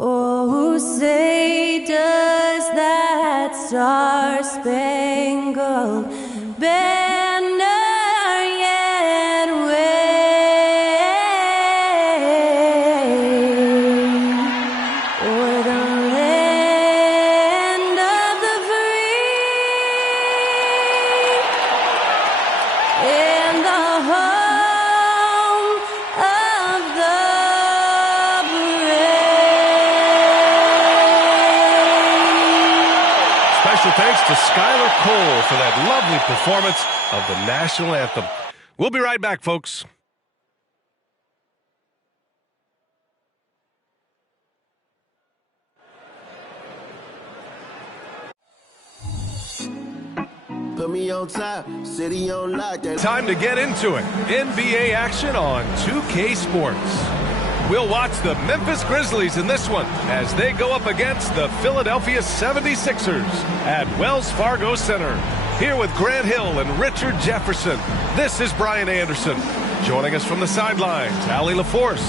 Oh, say does that star-spangled banner yet wave o'er the land of the free and the home of the Special thanks to Skylar Cole for that lovely performance of the national anthem. We'll be right back, folks. Put me on top, city on lock. Time to get into it. NBA action on 2K Sports. We'll watch the Memphis Grizzlies in this one as they go up against the Philadelphia 76ers at Wells Fargo Center. Here with Grant Hill and Richard Jefferson, this is Brian Anderson. Joining us from the sidelines, Allie LaForce.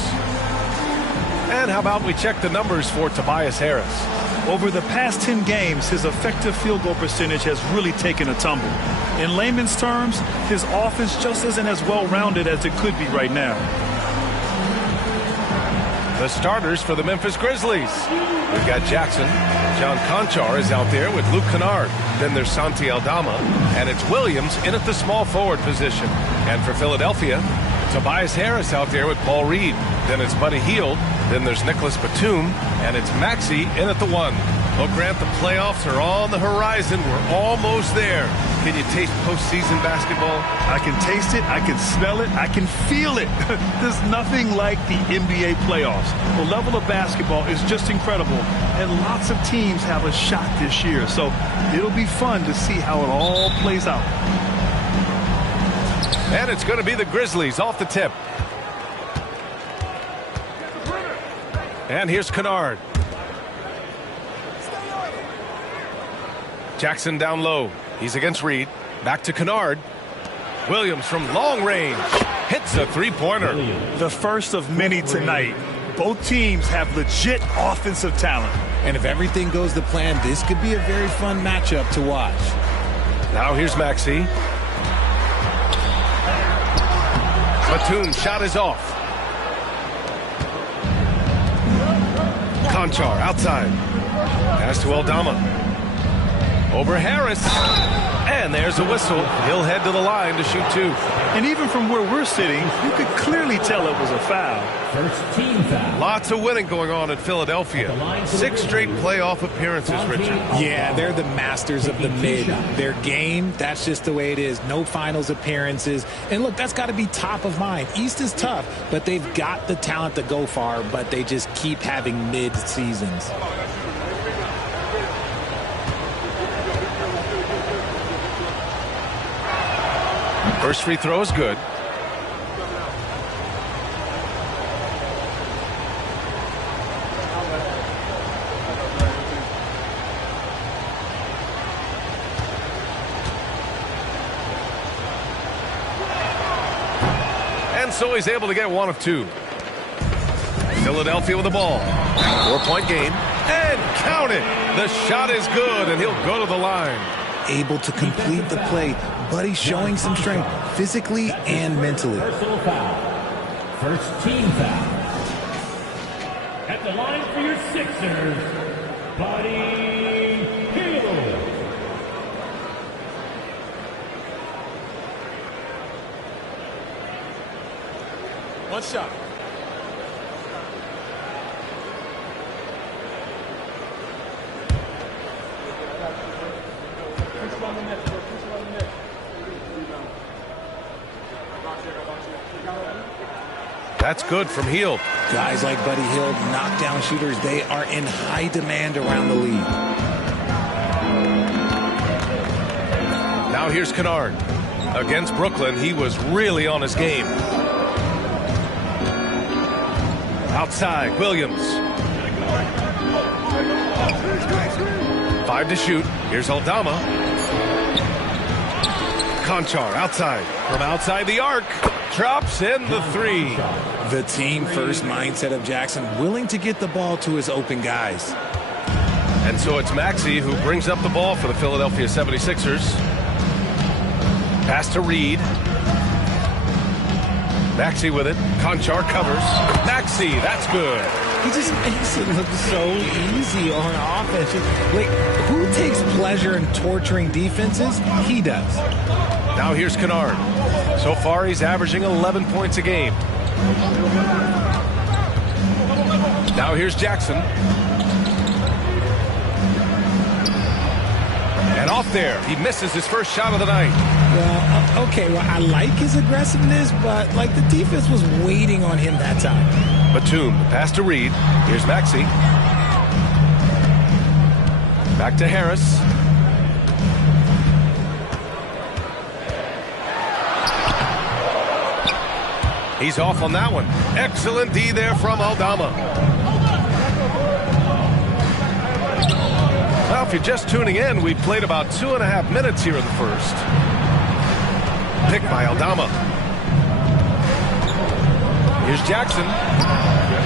And how about we check the numbers for Tobias Harris? Over the past 10 games, his effective field goal percentage has really taken a tumble. In layman's terms, his offense just isn't as well-rounded as it could be right now. The starters for the Memphis Grizzlies. We've got Jackson. John Conchar is out there with Luke Kennard. Then there's Santi Aldama. And it's Williams in at the small forward position. And for Philadelphia, Tobias Harris out there with Paul Reed. Then it's Buddy Hield. Then there's Nicholas Batum. And it's Maxey in at the 1. Well, Grant, the playoffs are on the horizon. We're almost there. Can you taste postseason basketball? I can taste it, I can smell it, I can feel it. There's nothing like the NBA playoffs. The level of basketball is just incredible, and lots of teams have a shot this year. So it'll be fun to see how it all plays out. And it's going to be the Grizzlies off the tip. And here's Kennard. Jackson down low. He's against Reed. Back to Kennard. Williams from long range. Hits a three-pointer. The first of many tonight. Both teams have legit offensive talent. And if everything goes to plan, this could be a very fun matchup to watch. Now here's Maxey. Batum's shot is off. Conchar outside. Pass to Aldama. Over Harris. And there's a whistle. He'll head to the line to shoot 2. And even from where we're sitting, you could clearly tell it was a foul. First team foul. Lots of winning going on in Philadelphia. 6 straight playoff appearances, Richard. Yeah, they're the masters of the mid. Their game, that's just the way it is. No finals appearances. And look, that's got to be top of mind. East is tough, but they've got the talent to go far, but they just keep having mid-seasons. First free throw is good. And so he's able to get 1 of 2. Philadelphia with the ball. 4-point game. And count it. The shot is good, and he'll go to the line. Able to complete the play. Buddy showing some strength physically and mentally. Personal foul. First team foul. At the line for your Sixers, Buddy Hield. One shot. That's good from Hield. Guys like Buddy Hield, knockdown shooters, they are in high demand around the league. Now here's Kennard. Against Brooklyn, he was really on his game. Outside, Williams. 5 to shoot. Here's Aldama. Conchar outside. From outside the arc. Drops in the three. The team-first mindset of Jackson, willing to get the ball to his open guys. And so it's Maxey who brings up the ball for the Philadelphia 76ers. Pass to Reed. Maxey with it. Conchar covers. Maxey, that's good. He just makes it look so easy on offense. Like, who takes pleasure in torturing defenses? He does. Now here's Kennard. So far, he's averaging 11 points a game. Now here's Jackson. And off there, he misses his first shot of the night. Well, okay, well, I like his aggressiveness, but, like, the defense was waiting on him that time. Batum, pass to Reed. Here's Maxey. Back to Harris. He's off on that one. Excellent D there from Aldama. Well, if you're just tuning in, we played about 2.5 minutes here in the first. Pick by Aldama. Here's Jackson.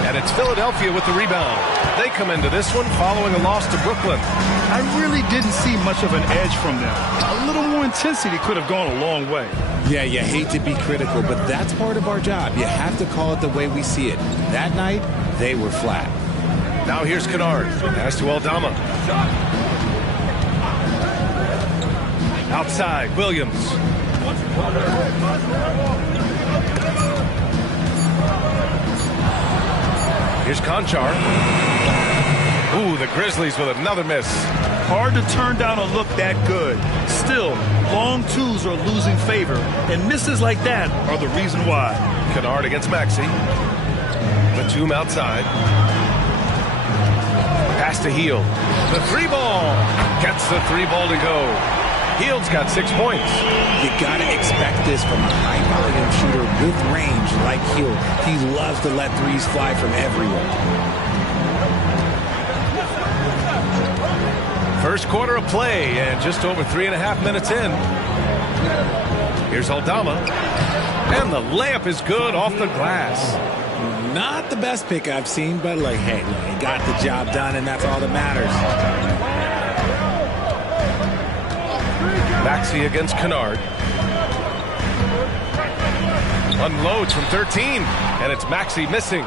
And it's Philadelphia with the rebound. They come into this one following a loss to Brooklyn. I really didn't see much of an edge from them. A little more intensity could have gone a long way. Yeah, you hate to be critical, but that's part of our job. You have to call it the way we see it. That night, they were flat. Now here's Kennard. Pass to Aldama. Outside, Williams. Here's Conchar. Ooh, the Grizzlies with another miss. Hard to turn down a look that good. Still, long twos are losing favor, and misses like that are the reason why. Kennard against Maxey. Batum outside. Pass to Hield. The three ball. Gets the three ball to go. Hield's got 6 points. You got to expect this from a high-volume shooter with range like Hield. He loves to let threes fly from everywhere. First quarter of play, and just over 3.5 minutes in. Here's Aldama. And the layup is good off the glass. Not the best pick I've seen, but, like, hey, he got the job done, and that's all that matters. Maxey against Kennard. Unloads from 13, and it's Maxey missing.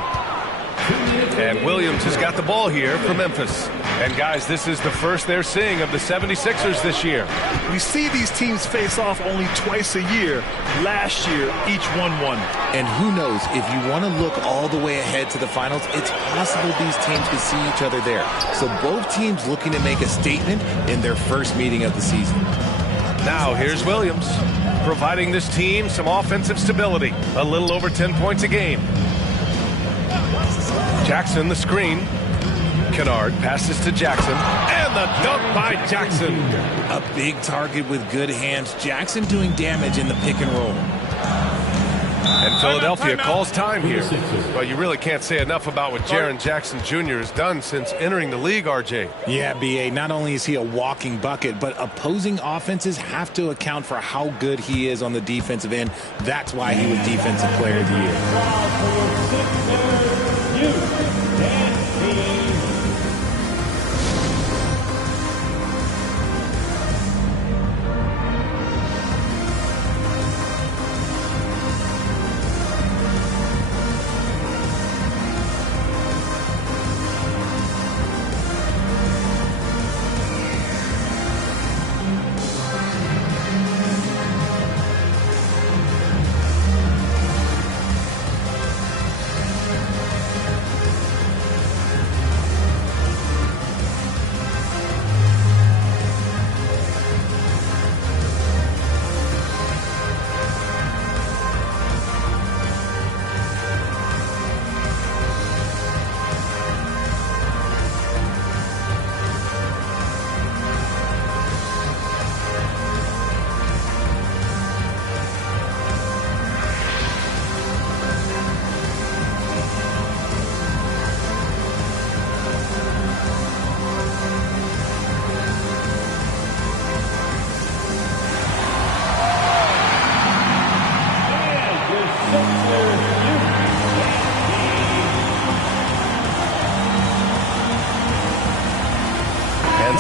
And Williams has got the ball here for Memphis. And, guys, this is the first they're seeing of the 76ers this year. We see these teams face off only twice a year. Last year, each won one. And who knows, if you want to look all the way ahead to the finals, it's possible these teams could see each other there. So both teams looking to make a statement in their first meeting of the season. Now, here's Williams, providing this team some offensive stability. A little over 10 points a game. Jackson, the screen. Kennard passes to Jackson. And the dunk by Jackson. A big target with good hands. Jackson doing damage in the pick and roll. And Philadelphia calls time here. Well, you really can't say enough about what Jaren Jackson Jr. has done since entering the league, RJ. Yeah, B.A., not only is he a walking bucket, but opposing offenses have to account for how good he is on the defensive end. That's why he was Defensive Player of the Year.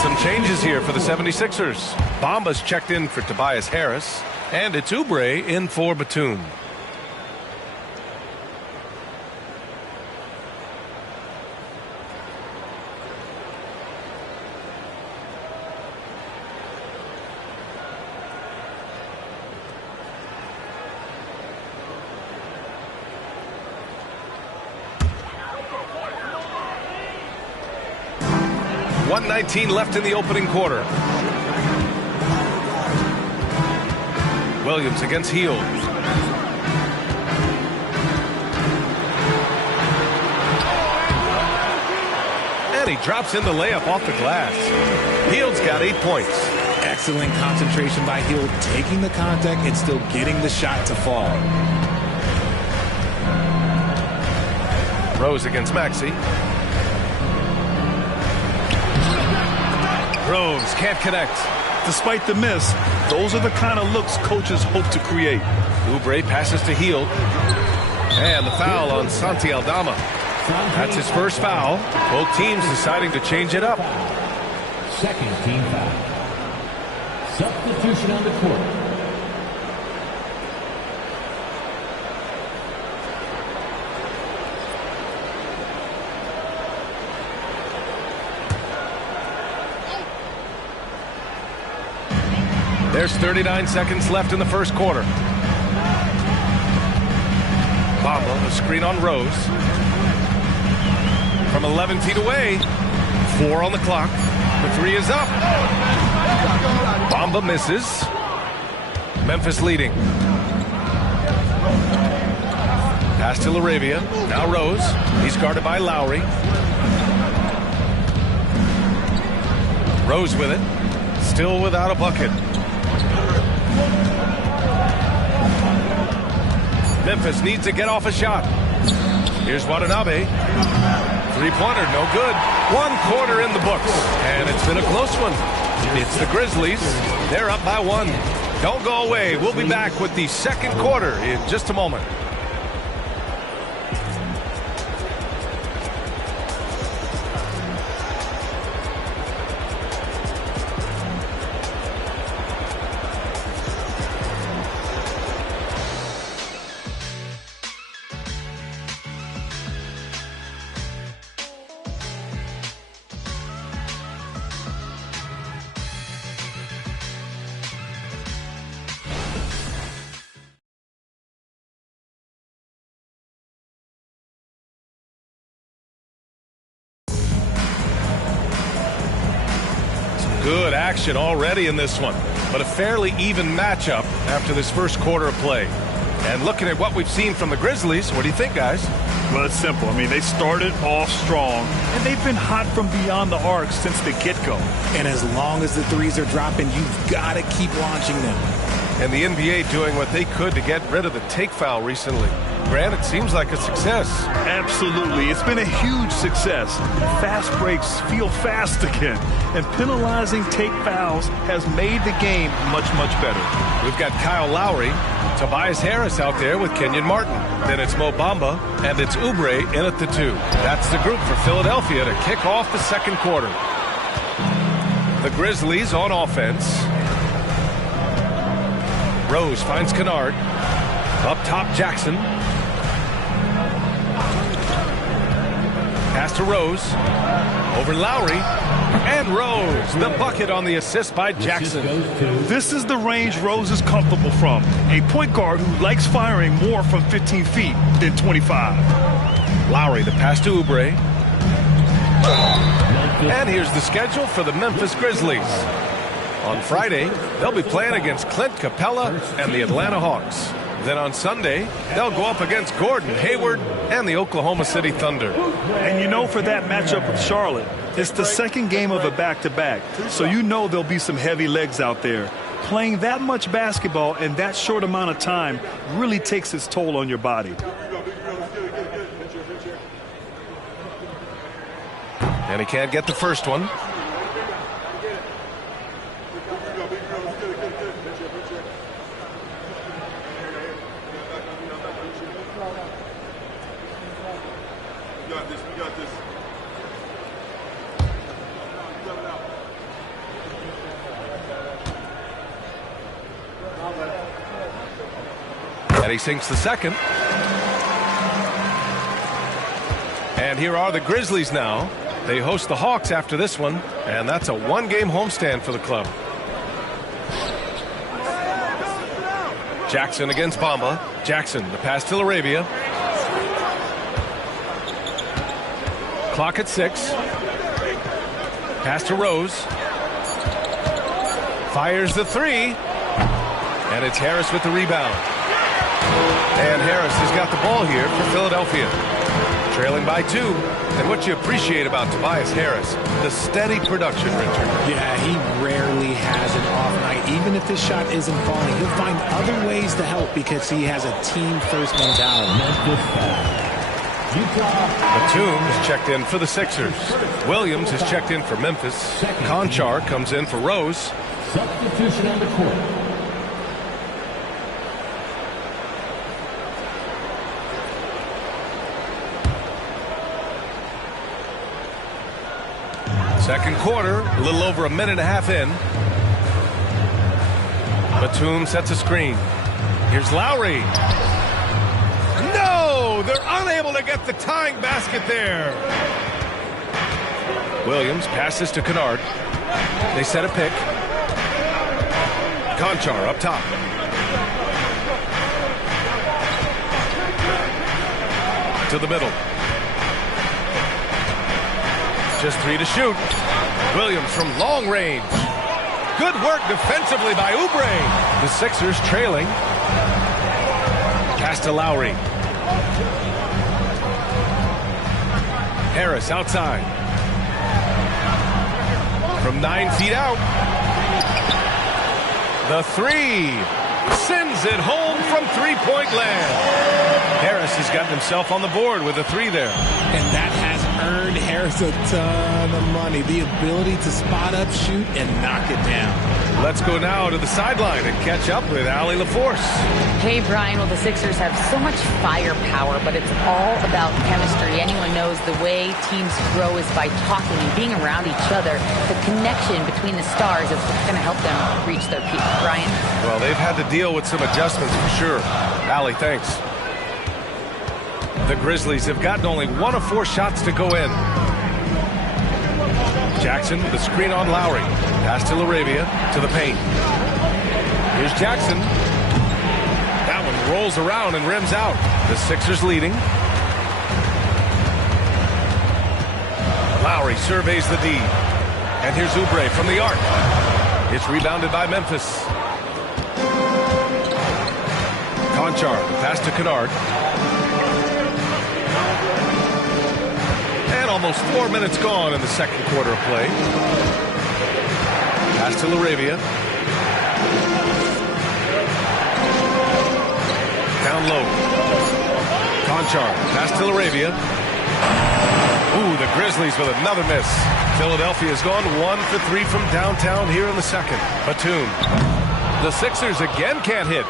Some changes here for the 76ers. Bamba's checked in for Tobias Harris, and it's Oubre in for Batum. .119 left in the opening quarter. Williams against Hield. And he drops in the layup off the glass. Hield's got 8 points. Excellent concentration by Hield, taking the contact and still getting the shot to fall. Rose against Maxey. Rose can't connect. Despite the miss, those are the kind of looks coaches hope to create. Oubre passes to Hield. And the foul on Santi Aldama. That's his first foul. Both teams deciding to change it up. Second team foul. Substitution on the court. There's 39 seconds left in the first quarter. Bamba, a screen on Rose. From 11 feet away. 4 on the clock. The 3 is up. Bamba misses. Memphis leading. Pass to LaRavia. Now Rose. He's guarded by Lowry. Rose with it. Still without a bucket. Memphis needs to get off a shot. Here's Watanabe. Three-pointer, no good. 1 quarter in the books, and it's been a close one. It's the Grizzlies. They're up by 1. Don't go away. We'll be back with the second quarter in just a moment. Good action already in this one, but a fairly even matchup after this first quarter of play. And looking at what we've seen from the Grizzlies, what do you think, guys? Well, it's simple. I mean, they started off strong, and they've been hot from beyond the arc since the get-go. And as long as the threes are dropping, you've got to keep launching them. And the NBA doing what they could to get rid of the take foul recently. Grant, it seems like a success. Absolutely. It's been a huge success. Fast breaks feel fast again. And penalizing take fouls has made the game much, much better. We've got Kyle Lowry, Tobias Harris out there with Kenyon Martin. Then it's Mo Bamba, and it's Oubre in at the 2. That's the group for Philadelphia to kick off the second quarter. The Grizzlies on offense. Rose finds Kennard. Up top, Jackson. Pass to Rose. Over Lowry. And Rose, the bucket on the assist by Jackson. This is the range Rose is comfortable from. A point guard who likes firing more from 15 feet than 25. Lowry, the pass to Oubre. And here's the schedule for the Memphis Grizzlies. On Friday, they'll be playing against Clint Capella and the Atlanta Hawks. Then on Sunday, they'll go up against Gordon Hayward and the Oklahoma City Thunder. And you know, for that matchup with Charlotte, it's the second game of a back-to-back, so you know there'll be some heavy legs out there. Playing that much basketball in that short amount of time really takes its toll on your body. And he can't get the first one. And he sinks the second. And here are the Grizzlies now. They host the Hawks after this one, and that's a one-game homestand for the club. Jackson against Bamba. Jackson, the pass to Arabia. Clock at 6. Pass to Rose. Fires the 3. And it's Harris with the rebound. And Harris has got the ball here for Philadelphia. Trailing by 2. And what you appreciate about Tobias Harris, the steady production, Richard. Yeah, he rarely has an off night. Even if his shot isn't falling, he'll find other ways to help because he has a team-first mentality. Batum is checked in for the Sixers. Williams is checked in for Memphis. Conchar comes in for Rose. Substitution on the court. Second quarter, a little over a minute and a half in. Batum sets a screen. Here's Lowry. No! They're unable to get the tying basket there. Williams passes to Kennard. They set a pick. Conchar up top. To the middle. Just 3 to shoot. Williams from long range. Good work defensively by Oubre. The Sixers trailing. Pass to Lowry. Harris outside. From 9 feet out. The 3. Sends it home from three-point land. Harris has gotten himself on the board with a 3 there. And that has earned Harris a ton of money. The ability to spot up, shoot, and knock it down. Let's go now to the sideline and catch up with Allie LaForce. Hey, Brian. Well, the Sixers have so much firepower, but it's all about chemistry. Anyone knows the way teams grow is by talking and being around each other. The connection between the stars is what's going to help them reach their peak. Brian? Well, they've had to deal with some adjustments for sure. Allie, thanks. The Grizzlies have gotten only 1 of 4 shots to go in. Jackson, the screen on Lowry. Pass to Arabia, to the paint. Here's Jackson. That one rolls around and rims out. The Sixers leading. Lowry surveys the D. And here's Oubre from the arc. It's rebounded by Memphis. Conchar, pass to Kennard. And almost 4 minutes gone in the second quarter of play. Pass to Arabia. Down low. Conchar, pass to Arabia. Ooh, the Grizzlies with another miss. Philadelphia has gone 1 for 3 from downtown here in the second. Batum. The Sixers again can't hit.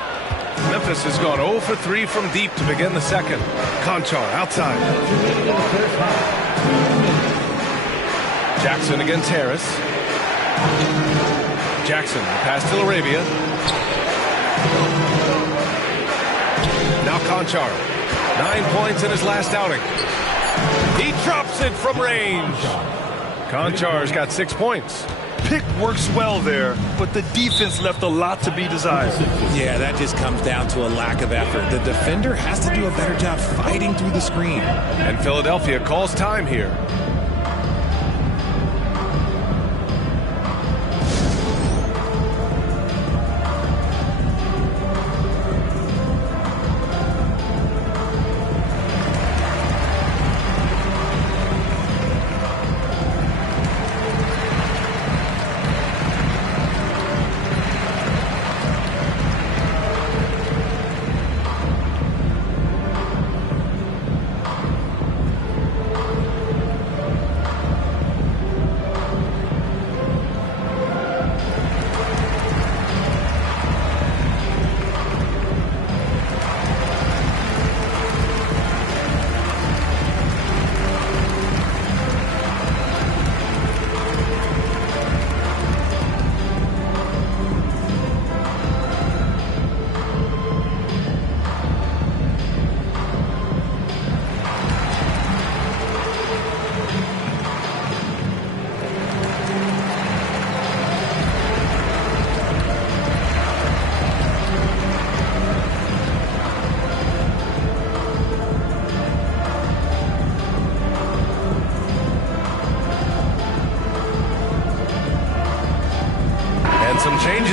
Memphis has gone 0 for 3 from deep to begin the second. Conchar outside. Jackson against Harris. Jackson, pass to Arabia. Now Conchar. 9 points in his last outing. He drops it from range. Conchar's got 6 points. Pick works well there, but the defense left a lot to be desired. Yeah, that just comes down to a lack of effort. The defender has to do a better job fighting through the screen. And Philadelphia calls time here.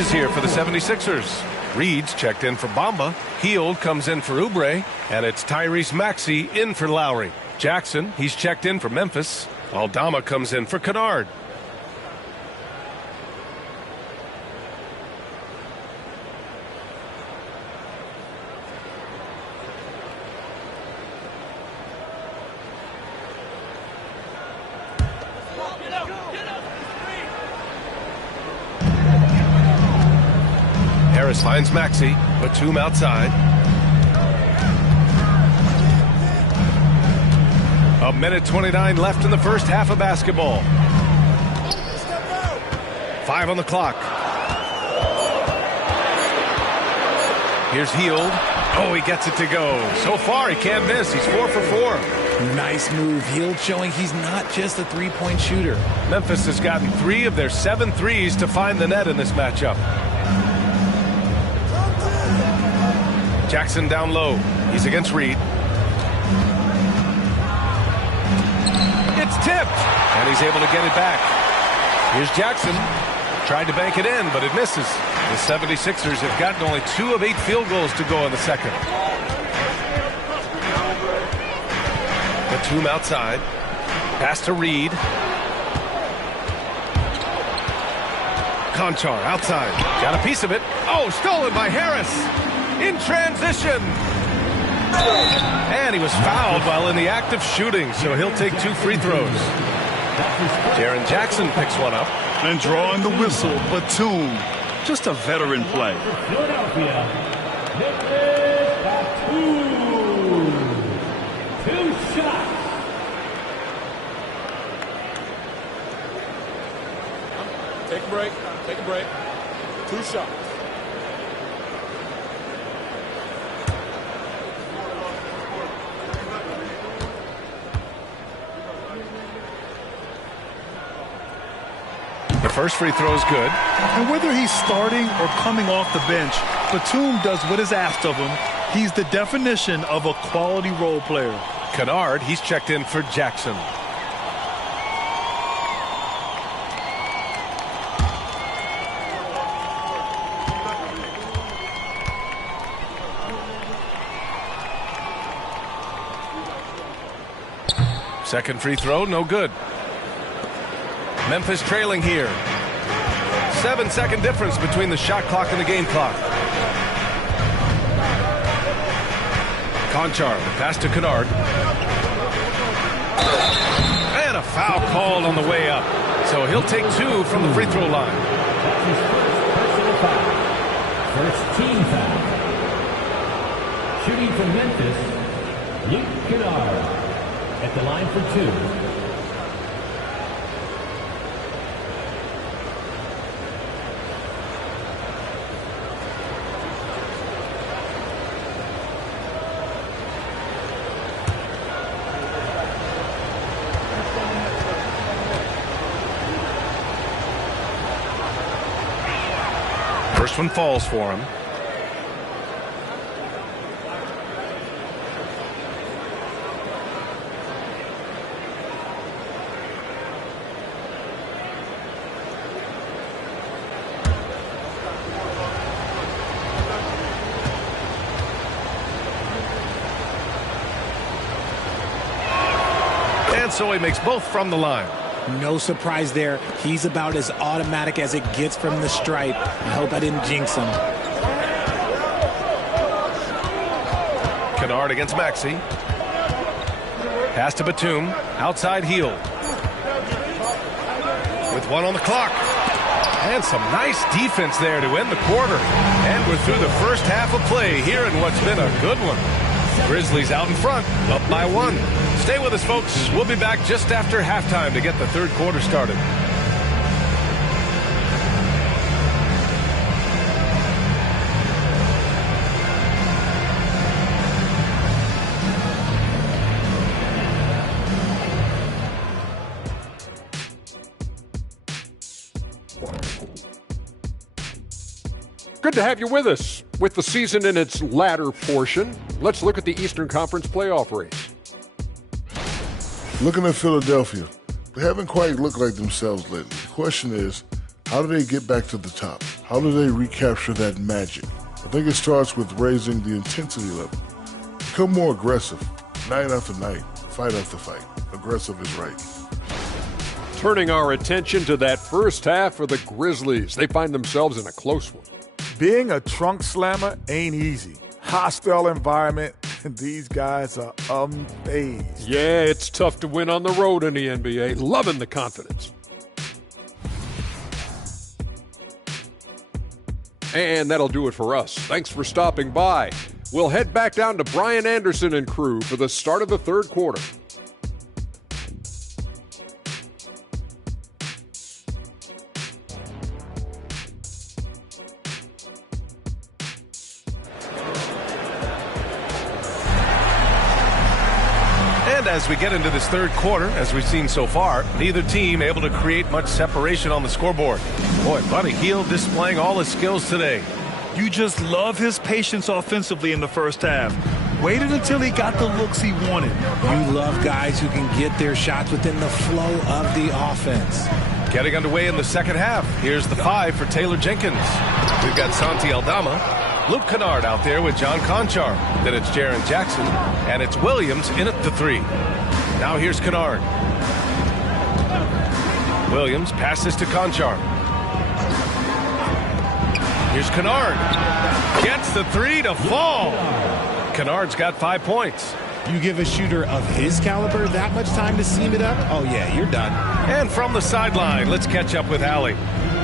changes here for the 76ers. Reed's checked in for Bamba. Hield comes in for Oubre. And it's Tyrese Maxey in for Lowry. Jackson, he's checked in for Memphis. Aldama comes in for Kennard. Harris finds Maxey. Batum outside. A minute 29 left in the first half of basketball. 5 on the clock. Here's Hield. Oh, he gets it to go. So far, he can't miss. He's 4 for 4. Nice move. Hield showing he's not just a three-point shooter. Memphis has gotten 3 of their 7 threes to find the net in this matchup. Jackson down low. He's against Reed. It's tipped, and he's able to get it back. Here's Jackson. Tried to bank it in, but it misses. The 76ers have gotten only 2 of 8 field goals to go in the second. Batum outside. Pass to Reed. Conchar outside. Got a piece of it. Oh, stolen by Harris. In transition. And he was fouled while in the act of shooting, so he'll take 2 free throws. Jaren Jackson picks one up. And drawing the whistle, Batum. Just a veteran play. Philadelphia, Memphis Batum. 2 shots. Take a break. Take a break. 2 shots. The first free throw is good. And whether he's starting or coming off the bench, Batum does what is asked of him. He's the definition of a quality role player. Kennard, he's checked in for Jackson. Second free throw, no good. Memphis trailing here. 7-second difference between the shot clock and the game clock. Conchar, pass to Kennard. And a foul called on the way up. So he'll take 2 from the free throw line. That's his first personal foul. First team foul. Shooting for Memphis, Luke Kennard at the line for 2. First one falls for him. And so he makes both from the line. No surprise there. He's about as automatic as it gets from the stripe. I hope I didn't jinx him. Kennard against Maxey. Pass to Batum. Outside Hield. With 1 on the clock. And some nice defense there to end the quarter. And we're through the first half of play here in what's been a good one. Grizzlies out in front, up by 1. Stay with us, folks. We'll be back just after halftime to get the third quarter started. Good to have you with us. With the season in its latter portion, let's look at the Eastern Conference playoff race. Looking at Philadelphia, they haven't quite looked like themselves lately. The question is, How do they get back to the top? How do they recapture that magic? I think it starts with raising the intensity level. Become more aggressive, night after night, fight after fight. Aggressive is right. Turning our attention to that first half for the Grizzlies. They find themselves in a close one. Being a trunk slammer ain't easy. Hostile environment, and these guys are unfazed. Yeah, it's tough to win on the road in the NBA. Loving the confidence. And that'll do it for us. Thanks for stopping by. We'll head back down to Brian Anderson and crew for the start of the third quarter. And as we get into this third quarter, as we've seen so far, neither team able to create much separation on the scoreboard. Boy, Buddy Hield displaying all his skills today. You just love his patience offensively in the first half. Waited until he got the looks he wanted. You love guys who can get their shots within the flow of the offense. Getting underway in the second half. Here's the 5 for Taylor Jenkins. We've got Santi Aldama, Luke Kennard out there with John Conchar. Then it's Jaren Jackson, and it's Williams in at the 3. Now here's Kennard. Williams passes to Conchar. Here's Kennard. Gets the 3 to fall. Kennard's got 5 points. You give a shooter of his caliber that much time to seam it up? Oh, yeah, you're done. And from the sideline, let's catch up with Allie.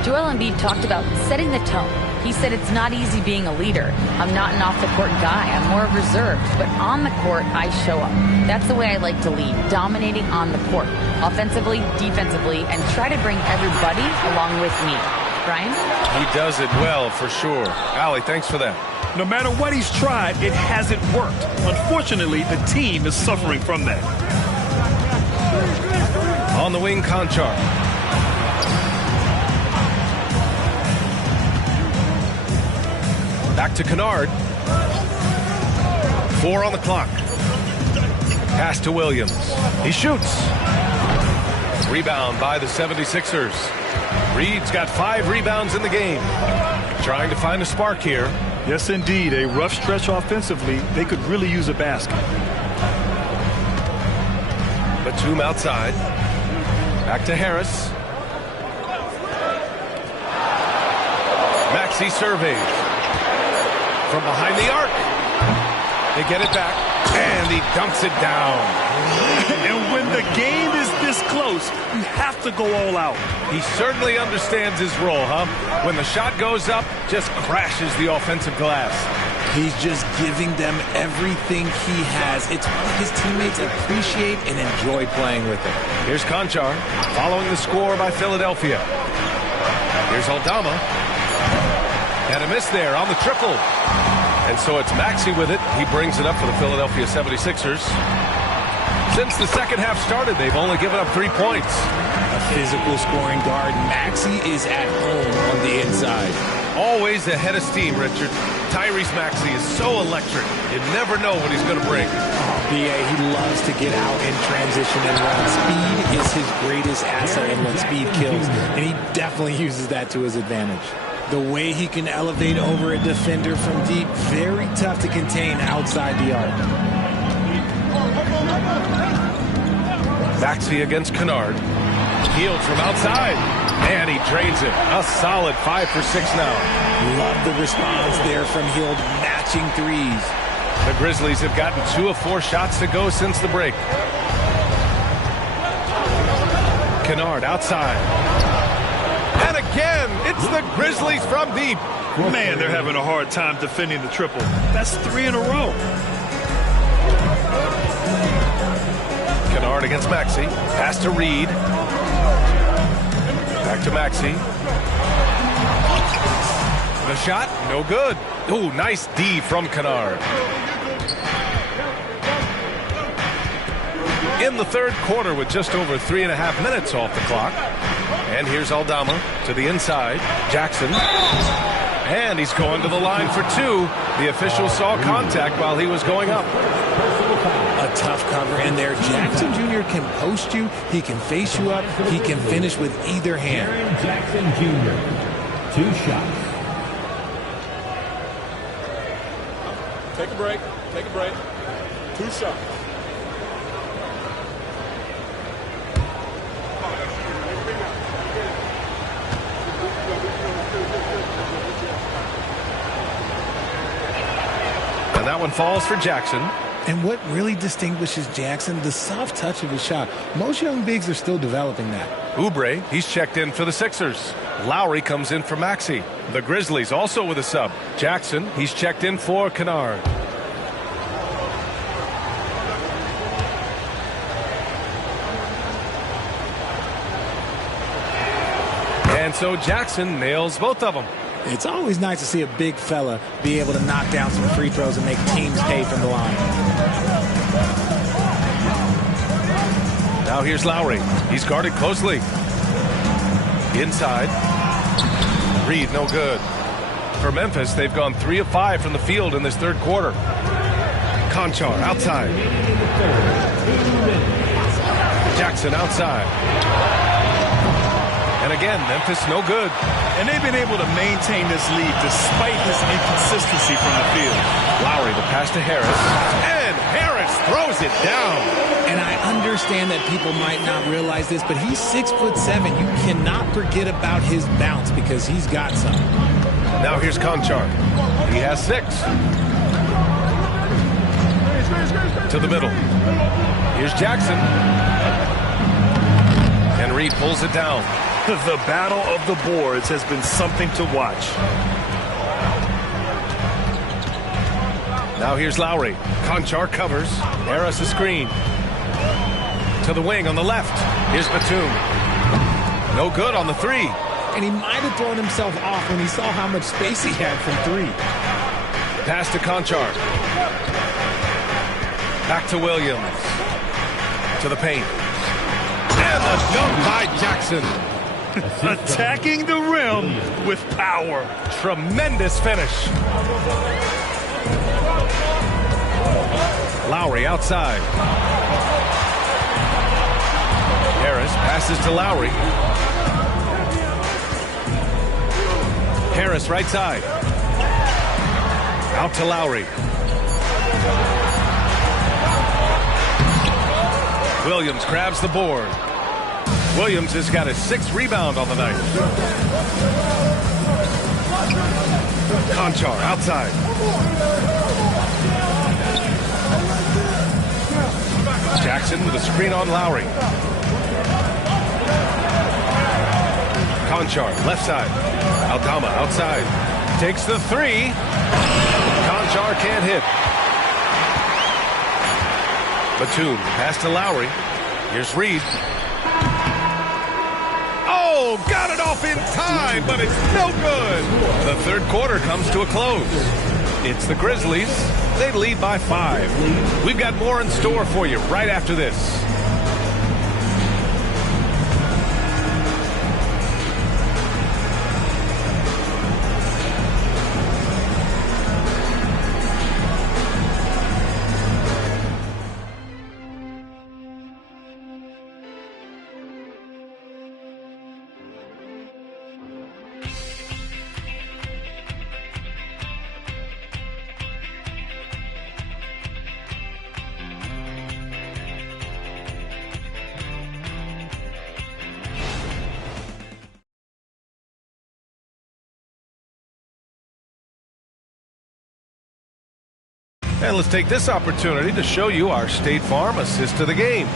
Joel Embiid talked about setting the tone. He said it's not easy being a leader. I'm not an off-the-court guy. I'm more reserved. But on the court, I show up. That's the way I like to lead, dominating on the court, offensively, defensively, and try to bring everybody along with me. Brian? He does it well, for sure. Allie, thanks for that. No matter what he's tried, it hasn't worked. Unfortunately, the team is suffering from that. On the wing, Conchar. Back to Kennard. 4 on the clock. Pass to Williams. He shoots. Rebound by the 76ers. Reed's got 5 rebounds in the game. Trying to find a spark here. Yes, indeed. A rough stretch offensively. They could really use a basket. Batum outside. Back to Harris. Maxey surveys. From behind the arc. They get it back. And he dunks it down. And when the game is this close, you have to go all out. He certainly understands his role, huh? When the shot goes up, just crashes the offensive glass. He's just giving them everything he has. It's what his teammates appreciate and enjoy playing with him. Here's Conchar, following the score by Philadelphia. Here's Aldama. And a miss there on the triple. And so it's Maxey with it. He brings it up for the Philadelphia 76ers. Since the second half started, they've only given up 3 points. A physical scoring guard, Maxey is at home on the inside. Always ahead of steam, Richard. Tyrese Maxey is so electric. You never know what he's going to bring. B.A., he loves to get out in transition and run. Speed is his greatest asset, and when speed kills, and he definitely uses that to his advantage. The way he can elevate over a defender from deep, very tough to contain outside the arc. Maxey against Kennard. Hield from outside. And he drains it. A solid 5 for 6 now. Love the response there from Hield, matching threes. The Grizzlies have gotten 2 of 4 shots to go since the break. Kennard outside. And again, it's the Grizzlies from deep. Man, they're having a hard time defending the triple. That's 3 in a row. Kennard against Maxey. Pass to Reed. Back to Maxey. The shot, no good. Ooh, nice D from Kennard. In the third quarter with just over 3.5 minutes off the clock. And here's Aldama to the inside. Jackson. And he's going to the line for 2. The official saw contact while he was going up. A tough cover in there. Jackson Jr. can post you. He can face you up. He can finish with either hand. Jaren Jackson Jr., 2 shots. Take a break. Take a break. 2 shots. And that one falls for Jackson. And what really distinguishes Jackson, the soft touch of his shot. Most young bigs are still developing that. Oubre, he's checked in for the Sixers. Lowry comes in for Maxey. The Grizzlies also with a sub. Jackson, he's checked in for Kennard. And so Jackson nails both of them. It's always nice to see a big fella be able to knock down some free throws and make teams pay from the line. Now here's Lowry. He's guarded closely. Inside. Reed, no good. For Memphis, they've gone 3 of 5 from the field in this third quarter. Conchar outside. Jackson outside. And again, Memphis no good. And they've been able to maintain this lead despite his inconsistency from the field. Lowry, the pass to Harris. And Harris throws it down. And I understand that people might not realize this, but he's 6'7". You cannot forget about his bounce because he's got some. Now here's Conchar. He has 6. To the middle. Here's Jackson. And Reed pulls it down. The battle of the boards has been something to watch. Now here's Lowry. Conchar covers. Harris a screen. To the wing on the left. Here's Batum. No good on the 3. And he might have thrown himself off when he saw how much space he had from 3. Pass to Conchar. Back to Williams. To the paint. And the dunk by Jackson. Attacking the rim with power. Tremendous finish. Lowry outside. Harris passes to Lowry. Harris right side. Out to Lowry. Williams grabs the board. Williams has got his 6th rebound on the night. Conchar outside. Jackson with a screen on Lowry. Conchar left side. Aldama outside. Takes the 3. Conchar can't hit. Batum pass to Lowry. Here's Reed. Oh, got it off in time, but it's no good. The third quarter comes to a close. It's the Grizzlies. They lead by 5. We've got more in store for you right after this. And let's take this opportunity to show you our State Farm assist to the game.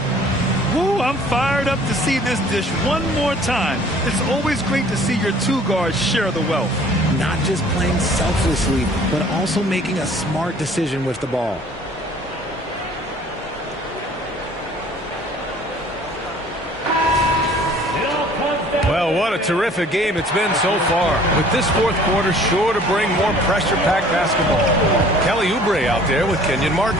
Woo, I'm fired up to see this dish one more time. It's always great to see your 2 guards share the wealth. Not just playing selflessly, but also making a smart decision with the ball. Well, what a terrific game it's been so far. With this fourth quarter sure to bring more pressure-packed basketball. Kelly Oubre out there with Kenyon Martin.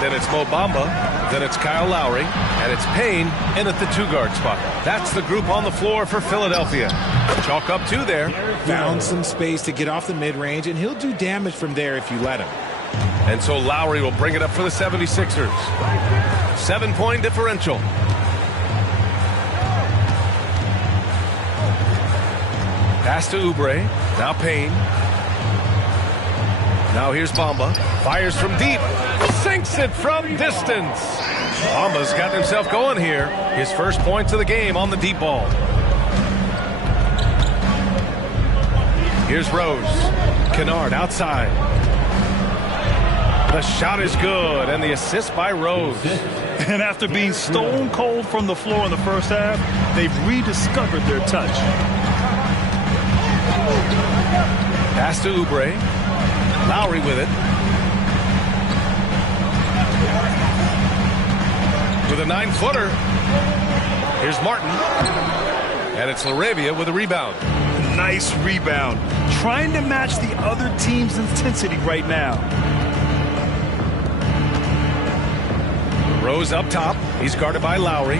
Then it's Mo Bamba. Then it's Kyle Lowry. And it's Payne in at the 2-guard spot. That's the group on the floor for Philadelphia. Chalk up 2 there. Found some space to get off the mid-range, and he'll do damage from there if you let him. And so Lowry will bring it up for the 76ers. 7-point differential. Pass to Oubre. Now Payne. Now here's Bamba. Fires from deep. Sinks it from distance. Bamba's got himself going here. His first points of the game on the deep ball. Here's Rose. Kennard outside. The shot is good, and the assist by Rose. And after being stone cold from the floor in the first half, they've rediscovered their touch. Pass to Oubre. Lowry with it. With a 9-footer. Here's Martin. And it's LaRavia with a rebound. Nice rebound. Trying to match the other team's intensity right now. Rose up top. He's guarded by Lowry.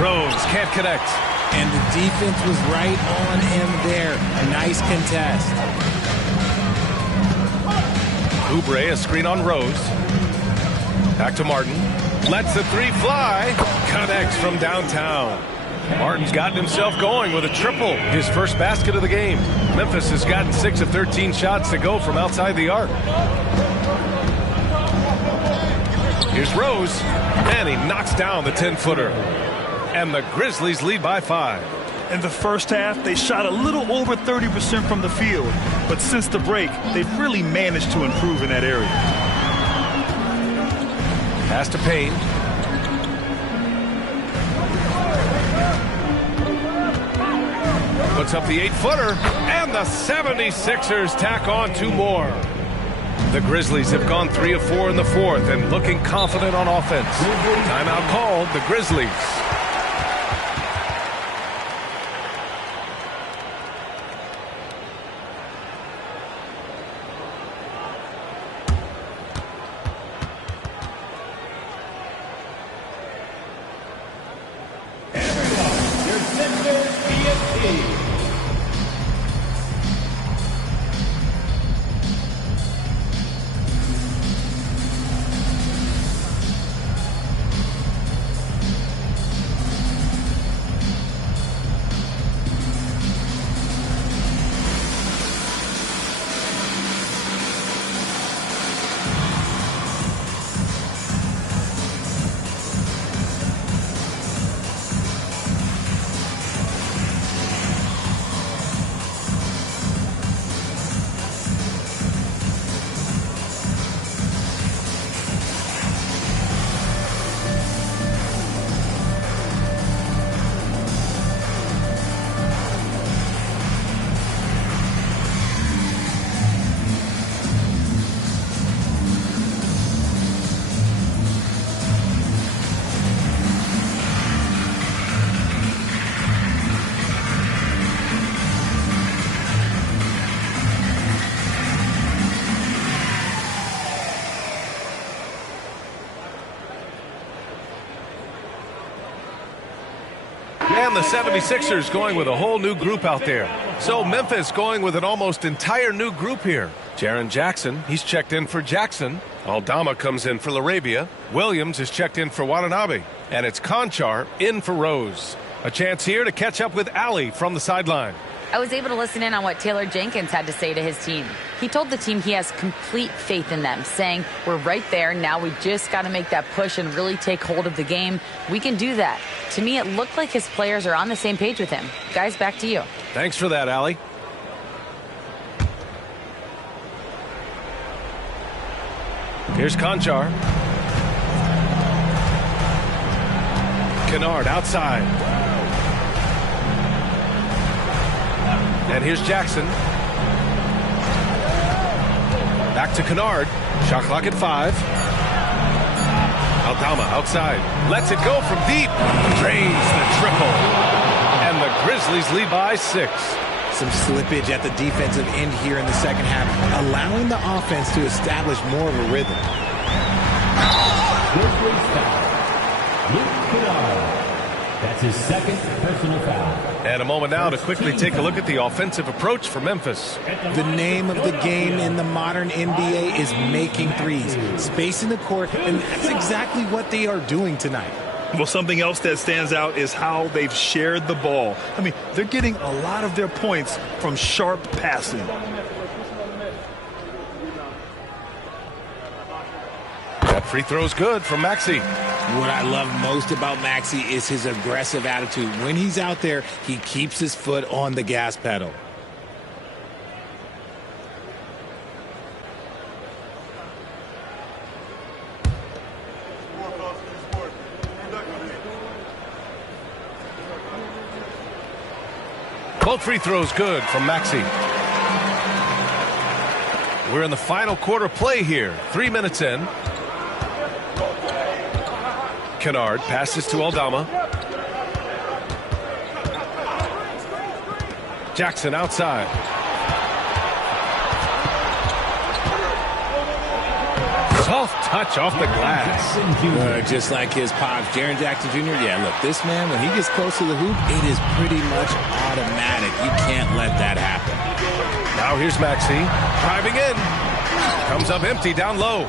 Rose can't connect. And the defense was right on him there. Nice contest. Oubre, a screen on Rose. Back to Martin. Lets the three fly. Connects from downtown. Martin's gotten himself going with a triple. His first basket of the game. Memphis has gotten 6 of 13 shots to go from outside the arc. Here's Rose. And he knocks down the 10-footer. And the Grizzlies lead by 5. In the first half, they shot a little over 30% from the field. But since the break, they've really managed to improve in that area. Pass to Payne. Puts up the 8-footer. And the 76ers tack on 2 more. The Grizzlies have gone 3 of 4 in the fourth and looking confident on offense. Timeout called, the Grizzlies. And the 76ers going with a whole new group out there. So Memphis going with an almost entire new group here. Jaren Jackson, he's checked in for Jackson. Aldama comes in for LaRavia. Williams is checked in for Watanabe. And it's Conchar in for Rose. A chance here to catch up with Ali from the sideline. I was able to listen in on what Taylor Jenkins had to say to his team. He told the team he has complete faith in them, saying, we're right there. Now we just got to make that push and really take hold of the game. We can do that. To me, it looked like his players are on the same page with him. Guys, back to you. Thanks for that, Ali. Here's Conchar. Kennard outside. And here's Jackson. Back to Kennard. Shot clock at 5. Aldama outside. Lets it go from deep. Drains the triple. And the Grizzlies lead by 6. Some slippage at the defensive end here in the second half, allowing the offense to establish more of a rhythm. Grizzlies foul. Luke Kennard. That's That's his second personal foul. And a moment now to quickly take a look at the offensive approach for Memphis. The name of the game in the modern NBA is making threes, spacing the court, and that's exactly what they are doing tonight. Well, something else that stands out is how they've shared the ball. I mean, they're getting a lot of their points from sharp passing. That free throw's good from Maxey. What I love most about Maxey is his aggressive attitude. When he's out there, he keeps his foot on the gas pedal. Both free throws good from Maxey. We're in the final quarter play here. 3 minutes in. Kennard passes to Aldama. Jackson outside. Soft touch off the glass. Just like his pops, Jaren Jackson Jr. Yeah, look, this man, when he gets close to the hoop, it is pretty much automatic. You can't let that happen. Now here's Maxey driving in. Comes up empty down low.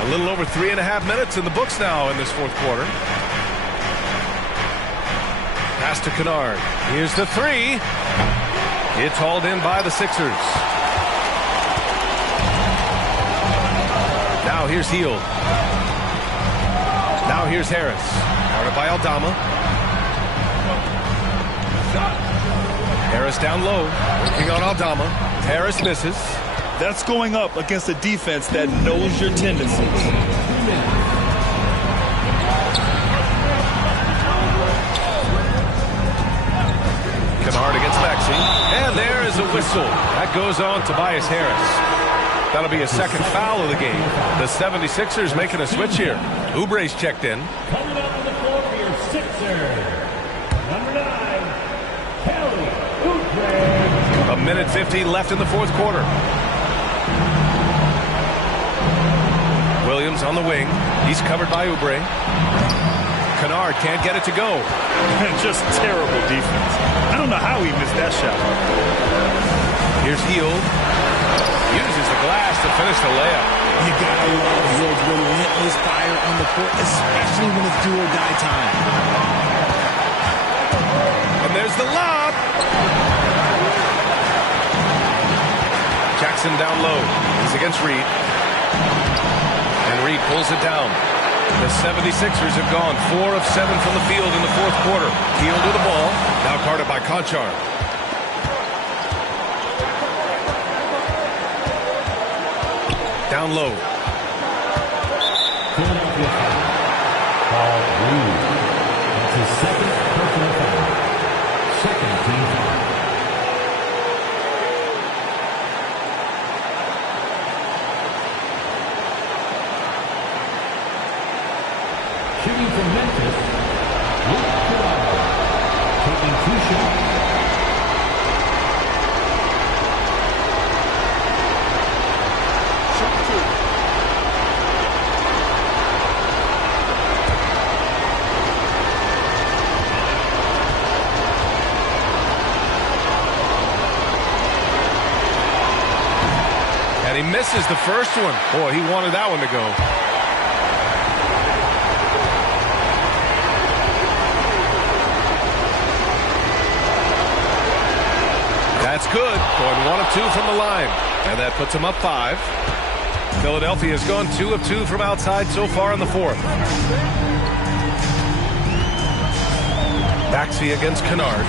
A little over 3.5 minutes in the books now in this fourth quarter. Pass to Kennard. Here's the three. It's hauled in by the Sixers. Now here's Hield. Now here's Harris. Guarded by Aldama. Harris down low. Working on Aldama. Harris misses. That's going up against a defense that knows your tendencies. Kennard against Maxey. And there is a whistle. That goes on Tobias Harris. That'll be a second foul of the game. The 76ers making a switch here. Oubre's checked in. Coming up on the floor for your Sixers, number 9, Kelly Oubre. A minute 15 left in the fourth quarter. Williams on the wing. He's covered by Oubre. Kennard can't get it to go. Just terrible defense. I don't know how he missed that shot. Here's Hield. Uses the glass to finish the layup. You gotta love Hield's relentless fire on the court, especially when it's do or die time. And there's the lob. Jackson down low. He's against Reed. And Reed pulls it down. The 76ers have gone 4 of 7 from the field in the fourth quarter. Hield with the ball. Now guarded by Conchar. Down low. Philadelphia foul. Paul Reed. That's his second personal foul. Second team foul. Shooting from Memphis, Luke Kennard. Taking 2 shots. And he misses the first one. Boy, he wanted that one to go. That's good. Going 1 of 2 from the line. And that puts him up 5. Philadelphia has gone 2 of 2 from outside so far in the fourth. Maxey against Kennard.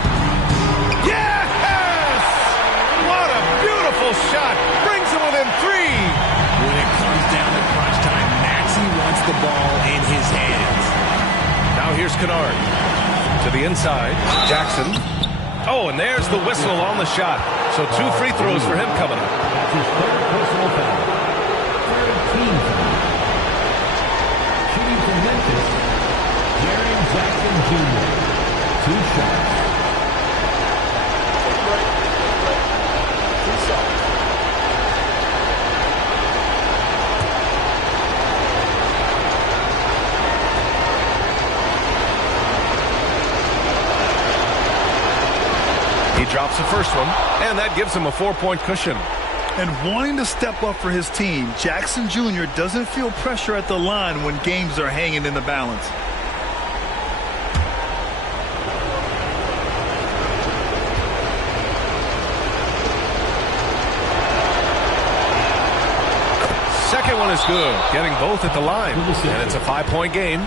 Yes! What a beautiful shot. Brings him within 3. When it comes down to crunch time, Maxey wants the ball in his hands. Now here's Kennard. To the inside. Jackson. Oh, and there's the whistle on the shot. So 2 free throws for him coming up. That's his third personal foul. Third team foul. Shooting from Memphis, Jaren Jackson Jr. 2 shots. drops the first one, and that gives him a 4-point cushion. And wanting to step up for his team, Jackson Jr. doesn't feel pressure at the line when games are hanging in the balance. Second one is good, getting both at the line, and it's a 5-point game.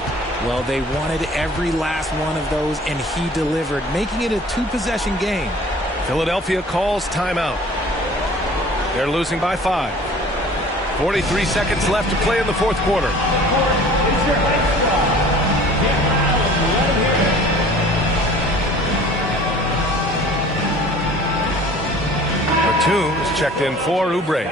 Well, they wanted every last one of those, and he delivered, making it a 2-possession game. Philadelphia calls timeout. They're losing by 5. 43 seconds left to play in the fourth quarter. Batum is checked in for Oubre.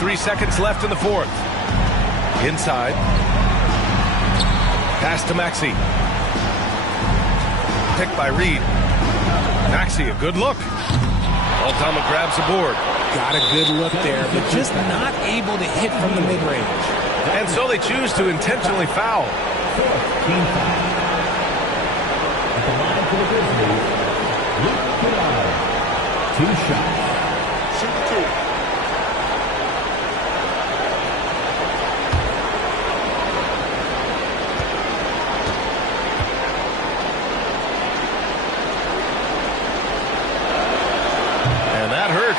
Three seconds left in the fourth. Inside. Pass to Maxey. Picked by Reed. Maxey, a good look. Altama grabs the board. Got a good look there, but just not able to hit from the mid-range. And so they choose to intentionally foul. Team foul. At the line for the Grizzlies, Luke Kennard. 2 shots. Shoot 2.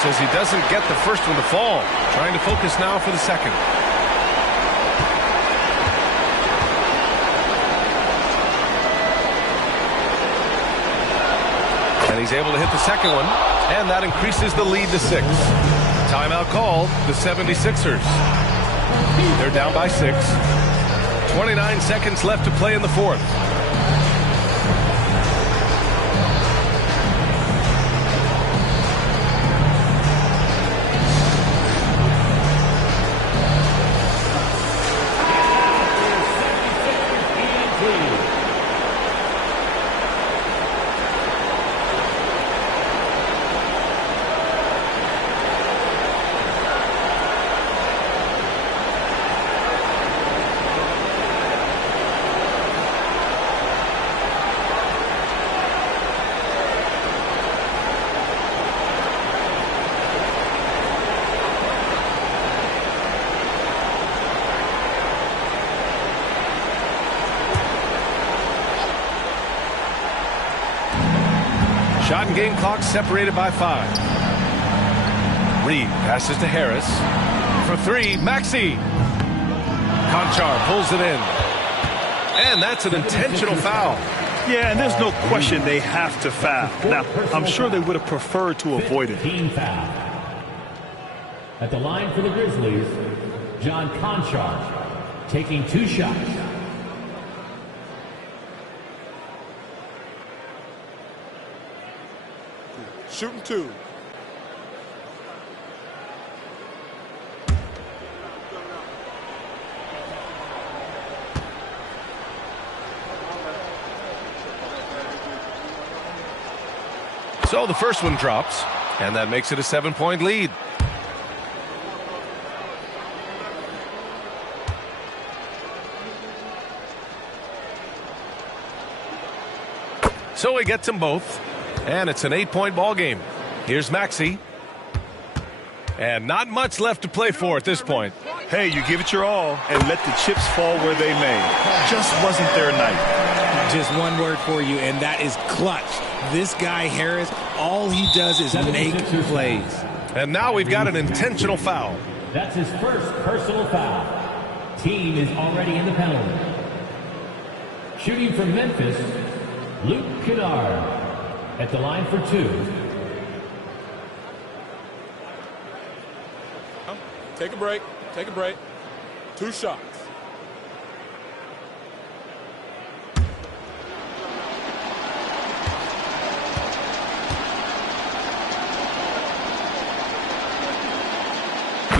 As he doesn't get the first one to fall. Trying to focus now for the second. And he's able to hit the second one, and that increases the lead to 6. Timeout called, the 76ers. They're down by 6. 29 seconds left to play in the fourth. Shot and game clock separated by 5. Reed passes to Harris. For 3, Maxey. Conchar pulls it in. And that's an intentional foul. Yeah, and there's no question they have to foul. Now, I'm sure they would have preferred to avoid it. Team foul. At the line for the Grizzlies, John Conchar taking 2 shots. Shooting 2. So the first one drops, and that makes it a 7-point lead. So he gets them both. And it's an 8-point ball game. Here's Maxey. And not much left to play for at this point. Hey, you give it your all and let the chips fall where they may. Just wasn't their night. Just one word for you, and that is clutch. This guy, Harris, all he does is make plays. And now we've got an intentional foul. That's his first personal foul. Team is already in the penalty. Shooting from Memphis, Luke Kennard. At the line for 2. Take a break. Take a break. 2 shots.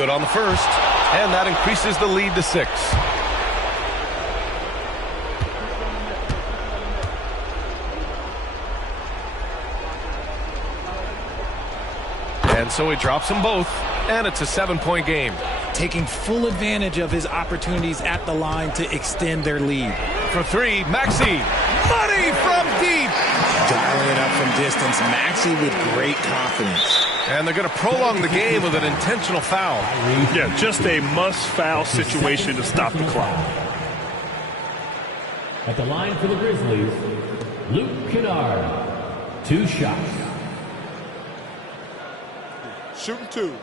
good on the first, and that increases the lead to 6. And so he drops them both, and it's a 7-point game. Taking full advantage of his opportunities at the line to extend their lead. For 3, Maxey. Money from deep. Dialing it up from distance. Maxey with great confidence. And they're going to prolong the game with an intentional foul. Yeah, just a must-foul situation to stop the clock. At the line for the Grizzlies, Luke Kennard. 2 shots. Shooting 2.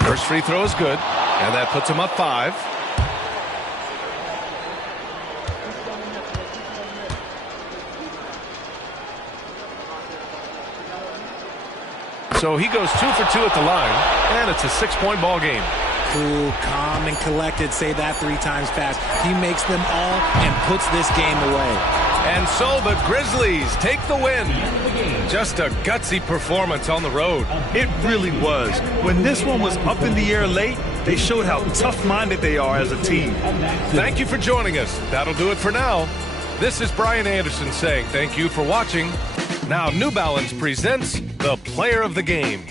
First free throw is good, and that puts him up 5. So he goes 2 for 2 at the line, and it's a 6-point ball game. Cool, calm, and collected. Say that 3 times fast. He makes them all and puts this game away. And so the Grizzlies take the win. Just a gutsy performance on the road. It really was. When this one was up in the air late, they showed how tough-minded they are as a team. Thank you for joining us. That'll do it for now. This is Brian Anderson saying thank you for watching. Now New Balance presents the Player of the Game.